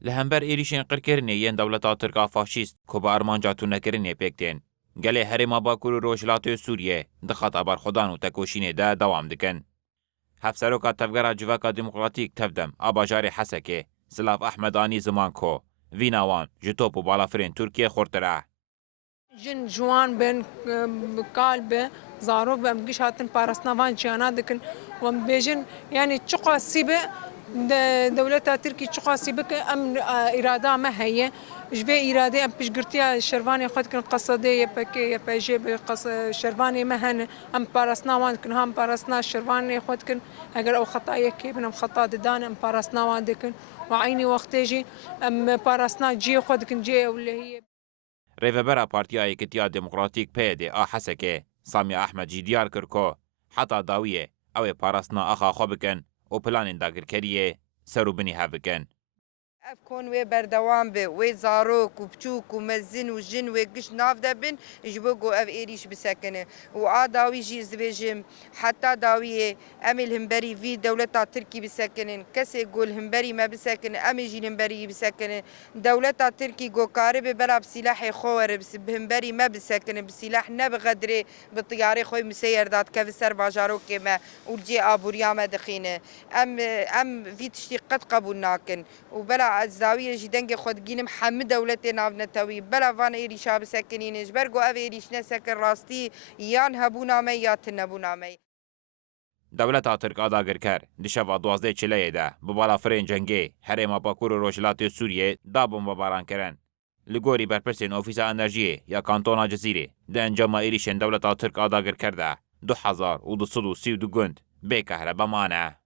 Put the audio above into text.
لهمبر ایریشین قرکرنی ین دولتا ترکا فاشیست کو با ارمانجا تو نکرنی پکتین گله هرما باکور و روشلات سوریه دخات ابر خدان و تکوشینه ده دوام دکن هفسروکا تفگرا جواکا دموکراتیک تفدم آباجار حسکه سلاف احمدانی زمان کو ویناوان جتوپ و بالافرین ترکیه خورتره جن جوان بن قالب زاروك بمجيش هاتن بارسنافان جانا دكن ومبيجن يعني تشقى سيبه دولتها تركي تشقى سيبك ام اراده ما هي جبي اراده ام بشقرتيا الشرفاني خد كن قصدي يبكي يبجي بقص الشرفاني مهن ام بارسنافان كن هم بارسنا الشرفاني خد كن اگر او خطايا كي بنم خطا ددان ام بارسنافان دكن وعيني وقت يجي ام بارسنا جي خد كن جي ولا هي ریوبرا پارتیا ایکتیا دموکراتیک پیده حسکه سامی احمد جی دیار کرکو حتی داویه او پاراسنا آخا خو بکن و پلان داگر کریه سرو بنی ها بکن اف كون وي بردوام به وي زاروك وبچوك ومزن وجن وقش ناف دبن جبوكو اف ايريش بسكنه وعاداوي جي زبيجم حتى داويه امل همبري في دولتا تركي بسكنن كسي قول همبري ما بسكن امي جي همبري بسكن دولتا تركي جو قارب بلا بسلاح خور بهمبري ما بسكن بسلاح نبغدري بالطياره خوي مسير دات كفسر باجارو كما والجي ابوريا ما دخينه ام في تشتي قد قبولناكن وبلا الزاوية جدنج خود جين محمد دولتي نافنا توي بلا فان إيري شاب سكنينش برجو أف إيريش نسكن راستي يان هبونا مي يا تنبونا مي دولتا ترک آداگر کر دشوا 12 چلیه ده ببالا فرین جنگی هرما باکور و روشلات سوریه دا بمب باران کرن لگوری برپرسین اوفیس انرژی یا کانتونا جزیره ده انجام ایریشن دولتا ترک آداگر کرده 2232 گند به کهربا مانه